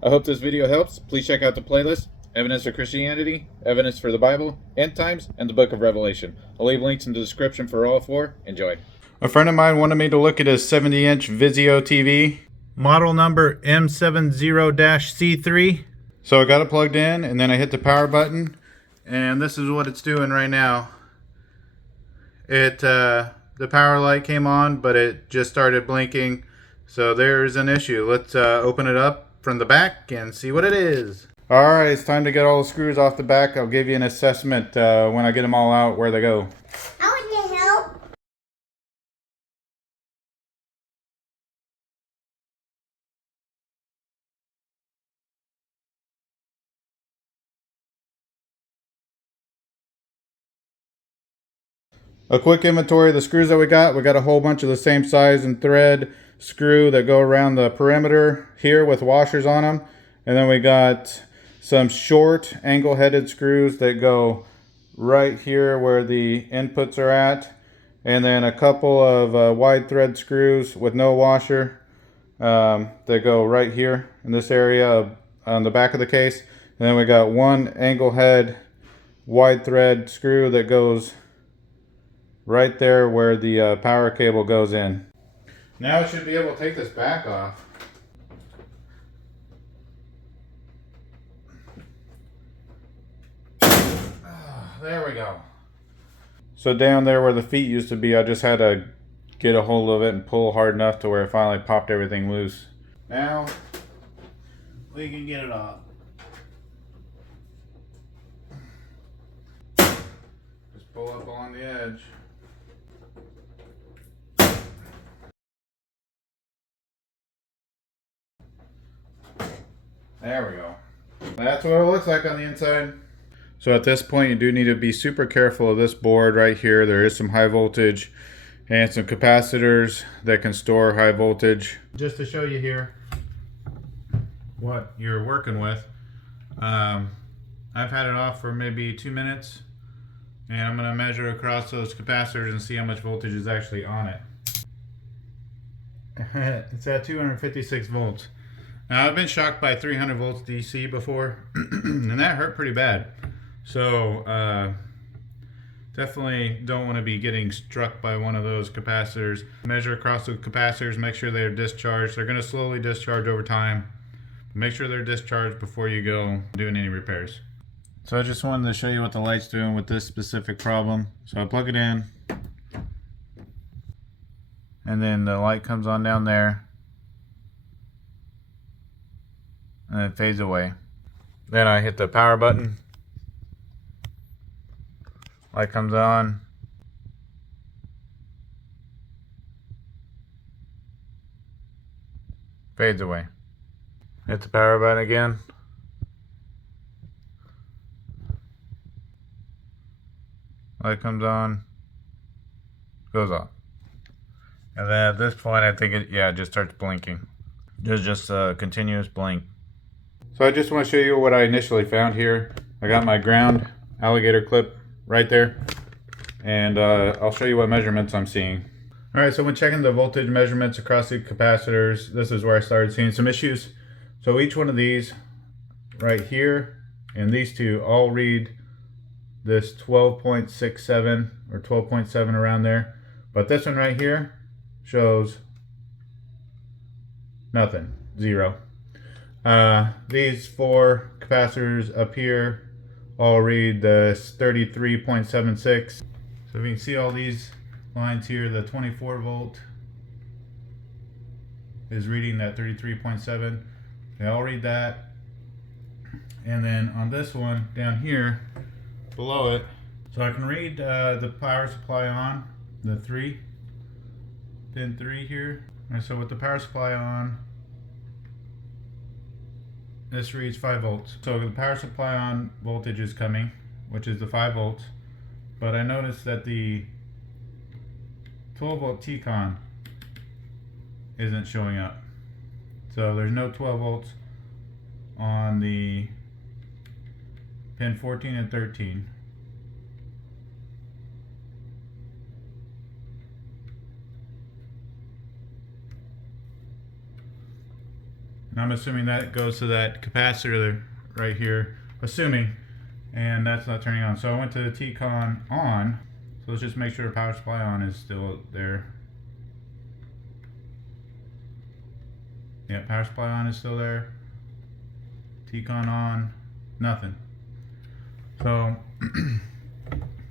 I hope this video helps. Please check out the playlist: Evidence for Christianity, Evidence for the Bible, End Times, and the Book of Revelation. I'll leave links in the description for all four. Enjoy. A friend of mine wanted me to look at his 70-inch Vizio TV. Model number M70-C3. So I got it plugged in, and then I hit the power button, and this is what it's doing right now. The power light came on, but it just started blinking. So there's an issue. Let's open it up from the back and see what it is. Alright, it's time to get all the screws off the back. I'll give you an assessment when I get them all out, where they go. I want to help. A quick inventory of the screws that we got. We got a whole bunch of the same size and thread screw that go around the perimeter here with washers on them. And then we got some short angle headed screws that go right here where the inputs are at. And then a couple of wide thread screws with no washer that go right here in this area on the back of the case. And then we got one angle head wide thread screw that goes right there where the power cable goes in. Now I should be able to take this back off. There we go. So down there where the feet used to be, I just had to get a hold of it and pull hard enough to where it finally popped everything loose. Now we can get it off. Just pull up on the edge. There we go. That's what it looks like on the inside. So at this point, you do need to be super careful of this board right here. There is some high voltage and some capacitors that can store high voltage. Just to show you here what you're working with, I've had it off for maybe 2 minutes, and I'm going to measure across those capacitors and see how much voltage is actually on it. It's at 256 volts. Now, I've been shocked by 300 volts DC before, and that hurt pretty bad. So, definitely don't want to be getting struck by one of those capacitors. Measure across the capacitors, make sure they're discharged. They're going to slowly discharge over time. Make sure they're discharged before you go doing any repairs. So I just wanted to show you what the light's doing with this specific problem. So I plug it in, and then the light comes on down there, and it fades away. Then I hit the power button, light comes on, fades away. Hit the power button again, light comes on, goes off. And then at this point, I think it just starts blinking. There's just a continuous blink. So I just want to show you what I initially found here. I got my ground alligator clip right there, and I'll show you what measurements I'm seeing. Alright, so when checking the voltage measurements across the capacitors, this is where I started seeing some issues. So each one of these right here and these two all read this 12.67 or 12.7 around there, but this one right here shows nothing, zero. These four capacitors up here all read this 33.76. So we can see all these lines here. The 24 volt is reading that 33.7. They all read that. And then on this one down here below it, so I can read the power supply on the pin 3 here. And so with the power supply on, this reads 5 volts. So the power supply on voltage is coming, which is the 5 volts. But I noticed that the 12 volt T-con isn't showing up. So there's no 12 volts on the pin 14 and 13. I'm assuming that goes to that capacitor right here, assuming, and that's not turning on. So I went to the T-con on, so let's just make sure the power supply on is still there. Yeah, power supply on is still there. T-con on, nothing. So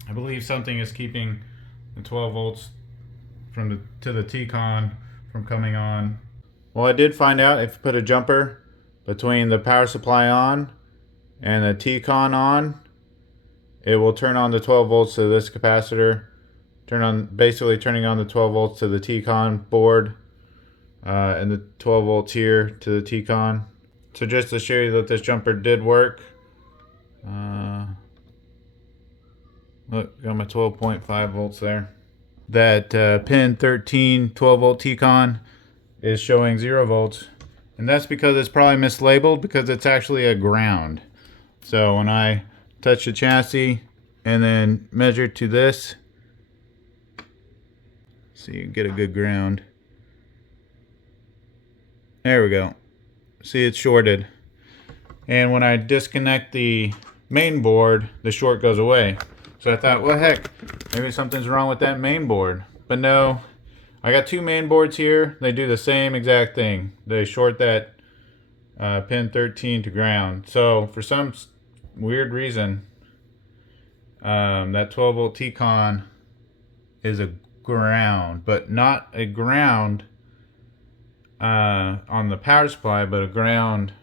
I believe something is keeping the 12 volts from the T-con from coming on. Well, I did find out if you put a jumper between the power supply on and the T-con on, it will turn on the 12 volts to this capacitor, basically turning on the 12 volts to the T-con board, and the 12 volts here to the T-con. So just to show you that this jumper did work, look, got my 12.5 volts there. That pin 13 12 volt T-con is showing 0 volts, and that's because it's probably mislabeled, because it's actually a ground. So when I touch the chassis and then measure to this, so you get a good ground. There we go. See, it's shorted. And when I disconnect the main board, the short goes away. So I thought, well, heck, maybe something's wrong with that main board. But no, I got two main boards here. They do the same exact thing. They short that pin 13 to ground. So for some weird reason, that 12 volt T-con is a ground, but not a ground on the power supply, but a ground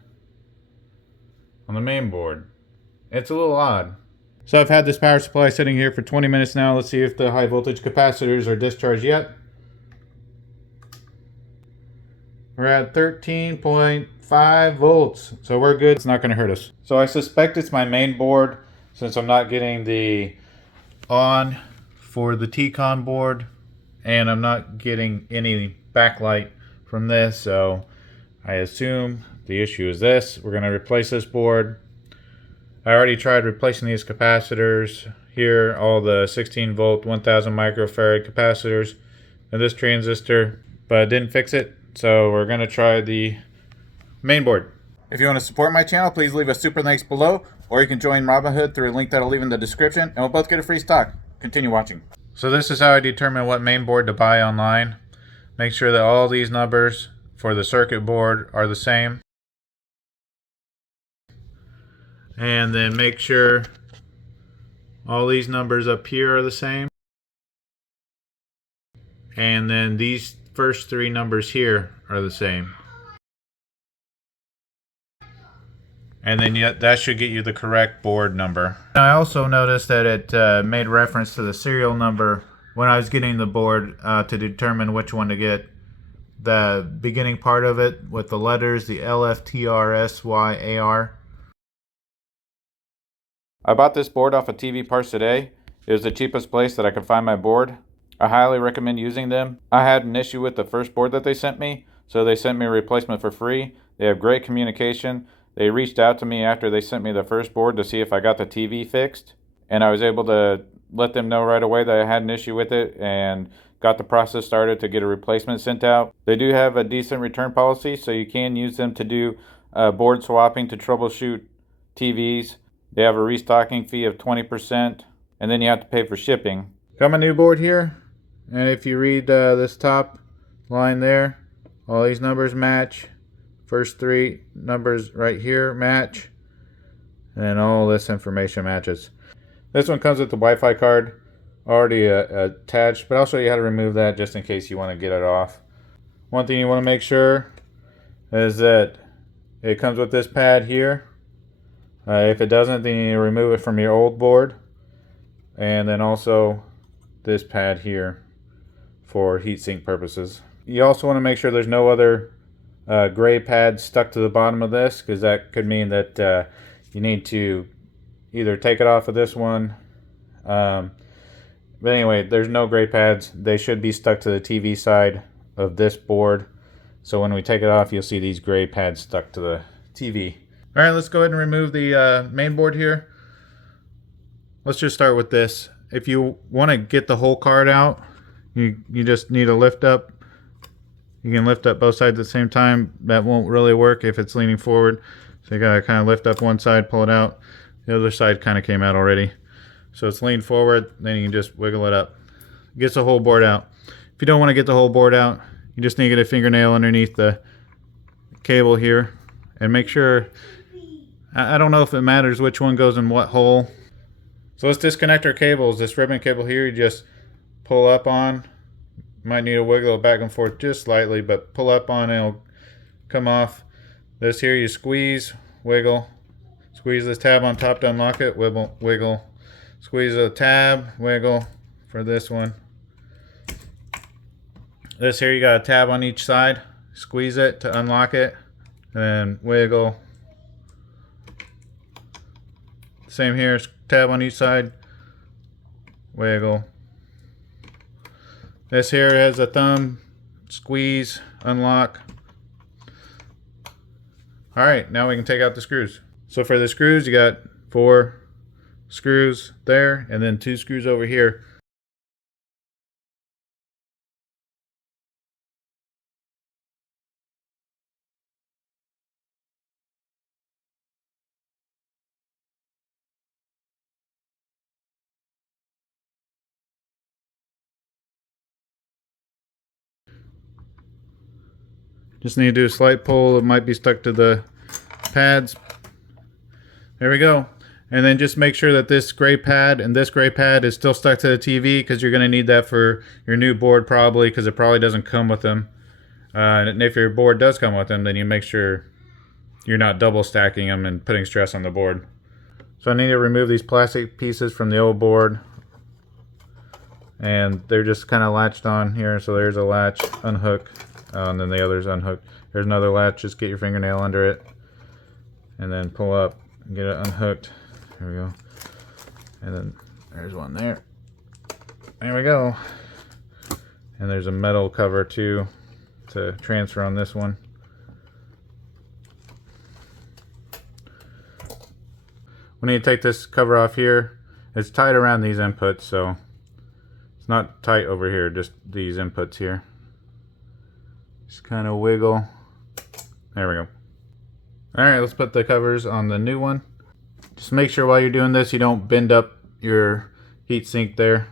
on the main board. It's a little odd. So I've had this power supply sitting here for 20 minutes now. Let's see if the high voltage capacitors are discharged yet. We're at 13.5 volts, so we're good. It's not going to hurt us. So I suspect it's my main board, since I'm not getting the on for the T-con board, and I'm not getting any backlight from this, so I assume the issue is this. We're going to replace this board. I already tried replacing these capacitors here, all the 16 volt 1000 microfarad capacitors and this transistor, but it didn't fix it. So we're going to try the main board. If you want to support my channel, please leave a super thanks below, or you can join Robinhood through a link that I'll leave in the description, and we'll both get a free stock. Continue watching. So this is how I determine what main board to buy online. Make sure that all these numbers for the circuit board are the same. And then make sure all these numbers up here are the same. And then these first three numbers here are the same. And then that should get you the correct board number. I also noticed that it made reference to the serial number when I was getting the board to determine which one to get. The beginning part of it with the letters, the LFTRSYAR. I bought this board off of TV Parts Today. It was the cheapest place that I could find my board. I highly recommend using them. I had an issue with the first board that they sent me, so they sent me a replacement for free. They have great communication. They reached out to me after they sent me the first board to see if I got the TV fixed, and I was able to let them know right away that I had an issue with it and got the process started to get a replacement sent out. They do have a decent return policy, so you can use them to do board swapping to troubleshoot TVs. They have a restocking fee of 20%, and then you have to pay for shipping. Got my new board here, and if you read this top line there, all these numbers match. First three numbers right here match, and all this information matches. This one comes with the Wi-Fi card already attached, but I'll show you how to remove that just in case you want to get it off. One thing you want to make sure is that it comes with this pad here. If it doesn't, then you need to remove it from your old board. And then also this pad here for heatsink purposes. You also want to make sure there's no other gray pads stuck to the bottom of this, because that could mean that you need to either take it off of this one. But anyway, there's no gray pads. They should be stuck to the TV side of this board. So when we take it off, you'll see these gray pads stuck to the TV. All right, let's go ahead and remove the main board here. Let's just start with this. If you want to get the whole card out, you just need to lift up You can lift up both sides at the same time. That won't really work if it's leaning forward. So you gotta kind of lift up one side, pull it out. The other side kind of came out already. So it's leaned forward, then you can just wiggle it up. Gets the whole board out. If you don't want to get the whole board out, you just need to get a fingernail underneath the cable here. And make sure, I don't know if it matters which one goes in what hole. So let's disconnect our cables. This ribbon cable here, you just pull up on. Might need to wiggle it back and forth just slightly, but pull up on and it'll come off. This here you squeeze, wiggle. Squeeze this tab on top to unlock it, wiggle, wiggle. Squeeze the tab, wiggle for this one. This here you got a tab on each side. Squeeze it to unlock it, and then wiggle. Same here, tab on each side, wiggle. This here has a thumb, squeeze, unlock. Alright, now we can take out the screws. So for the screws, you got 4 screws there, and then 2 screws over here. Just need to do a slight pull. It might be stuck to the pads. There we go. And then just make sure that this gray pad and this gray pad is still stuck to the TV, because you're going to need that for your new board probably, because it probably doesn't come with them. And if your board does come with them, then you make sure you're not double stacking them and putting stress on the board. So I need to remove these plastic pieces from the old board. And they're just kind of latched on here. So there's a latch, unhook. And then the other's unhooked. There's another latch, just get your fingernail under it and then pull up and get it unhooked. There we go. And then there's one there. There we go. And there's a metal cover too to transfer on this one. We need to take this cover off here. It's tight around these inputs, so it's not tight over here, just these inputs here. Just kind of wiggle. There we go. Alright, let's put the covers on the new one. Just make sure while you're doing this you don't bend up your heat sink there.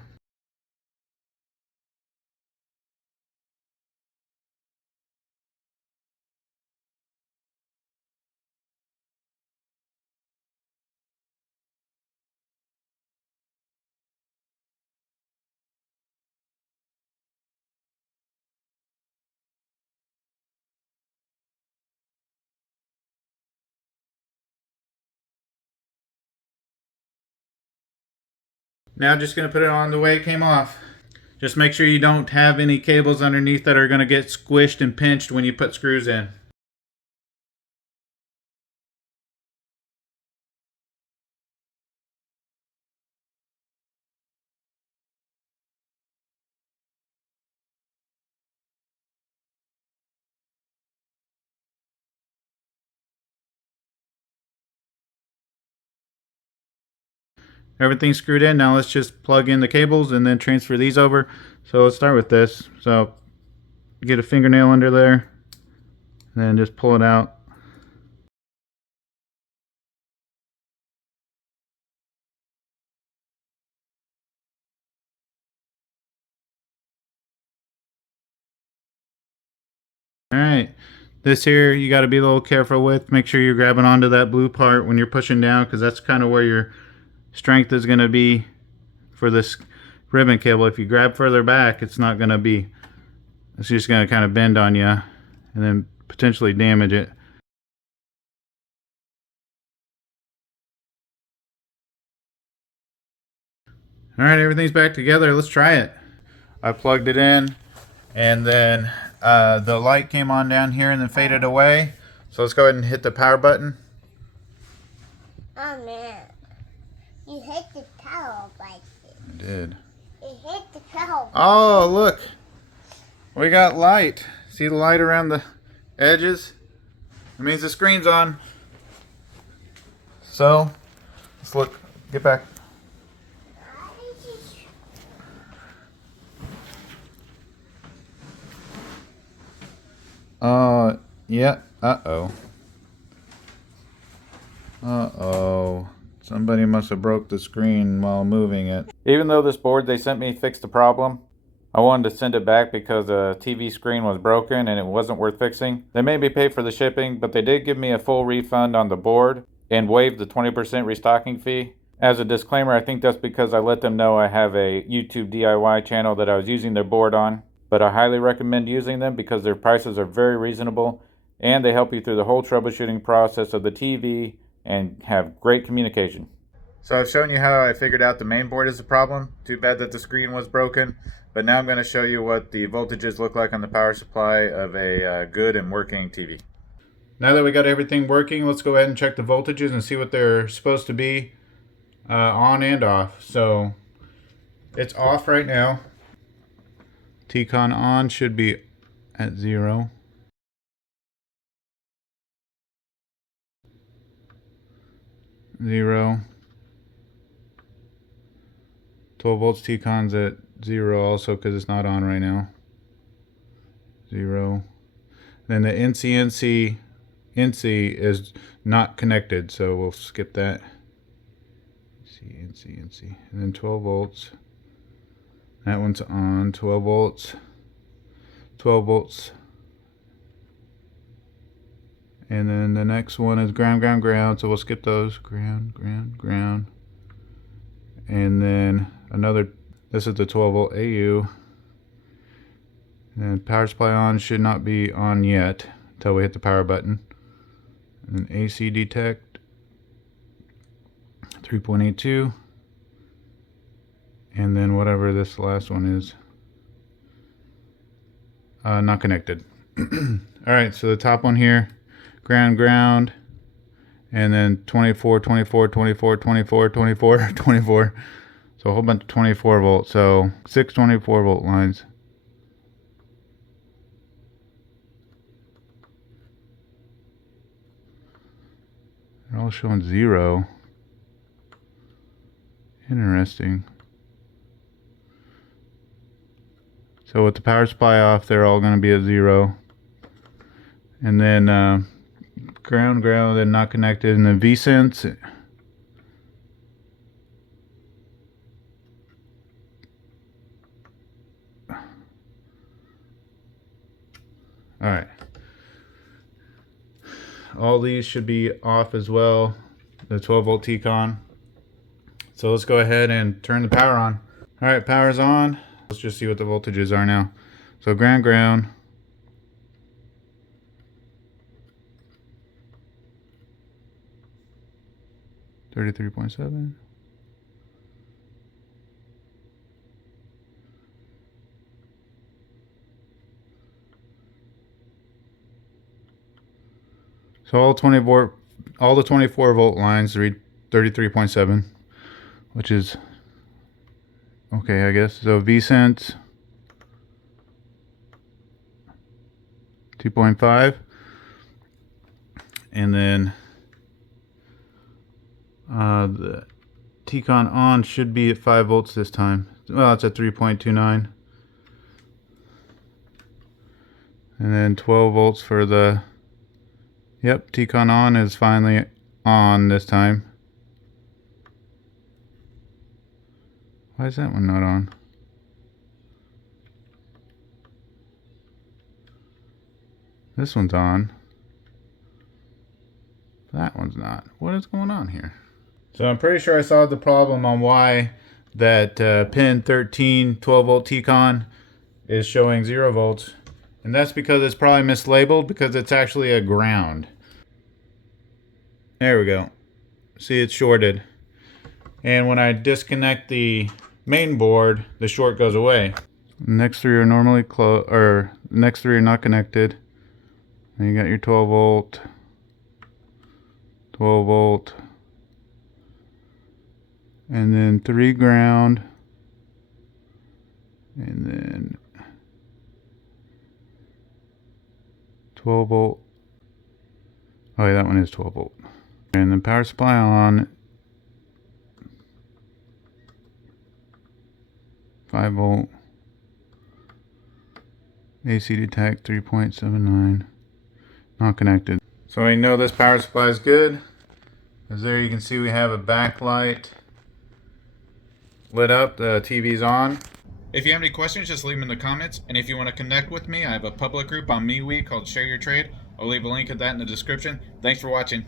Now just going to put it on the way it came off. Just make sure you don't have any cables underneath that are going to get squished and pinched when you put screws in. Everything's screwed in. Now let's just plug in the cables and then transfer these over. So let's start with this. So get a fingernail under there and then just pull it out. Alright, this here you got to be a little careful with. Make sure you're grabbing onto that blue part when you're pushing down, because that's kind of where your strength is going to be for this ribbon cable. If you grab further back, it's not going to be, it's just going to kind of bend on you and then potentially damage it. Alright, everything's back together. Let's try it. I plugged it in, and then the light came on down here and then faded away. So let's go ahead and hit the power button. Oh man, you hit the power button. I did. You hit the power button. Oh, look. We got light. See the light around the edges? It means the screen's on. So, let's look. Get back. Yeah. Uh-oh. Uh-oh. Somebody must have broke the screen while moving it. Even though this board they sent me fixed the problem, I wanted to send it back because the TV screen was broken and it wasn't worth fixing. They made me pay for the shipping, but they did give me a full refund on the board and waived the 20% restocking fee. As a disclaimer, I think that's because I let them know I have a YouTube DIY channel that I was using their board on. But I highly recommend using them because their prices are very reasonable and they help you through the whole troubleshooting process of the TV and have great communication. So I've shown you how I figured out the main board is the problem. Too bad that the screen was broken. But now I'm going to show you what the voltages look like on the power supply of a good and working TV. Now that we got everything working, let's go ahead and check the voltages and see what they're supposed to be on and off. So it's off right now. T-con on should be at 0. Zero. 12 volts T-con's at 0 also because it's not on right now. 0. Then the NC is not connected, so we'll skip that. NC. And then 12 volts. That one's on. 12 volts. 12 volts. And then the next one is ground. So we'll skip those. Ground. And then another, this is the 12 volt AU. And power supply on should not be on yet until we hit the power button. And AC detect 3.82. And then whatever this last one is, not connected. Alright, so the top one here, ground, and then 24. So a whole bunch of 24 volts. So 6 24 volt lines. They're all showing 0. Interesting. So with the power supply off, they're all going to be at 0. And then ground, then not connected. And then V-Sense. Alright. All these should be off as well. The 12 volt T-con. So let's go ahead and turn the power on. Alright, power's on. Let's just see what the voltages are now. So ground. 33.7. So all the 24 volt lines read 33.7, which is okay, I guess. So V-Sense 2.5, and then the T-con on should be at 5 volts this time. Well, it's at 3.29. And then 12 volts for the, yep, T-con on is finally on this time. Why is that one not on? This one's on. That one's not. What is going on here? So I'm pretty sure I solved the problem on why that pin 13 12 volt T-con is showing 0 volts. And that's because it's probably mislabeled because it's actually a ground. There we go. See, it's shorted. And when I disconnect the main board, the short goes away. Next 3 are normally closed, or next 3 are not connected. And you got your 12 volt, 12 volt, and then 3 ground, and then 12 volt. Oh yeah, that one is 12 volt. And then power supply on, 5 volt, AC detect 3.79. Not connected. So I know this power supply is good. As there you can see we have a backlight lit up, the TV's on. If you have any questions, just leave them in the comments. And if you want to connect with me, I have a public group on MeWe called Share Your Trade. I'll leave a link of that in the description. Thanks for watching.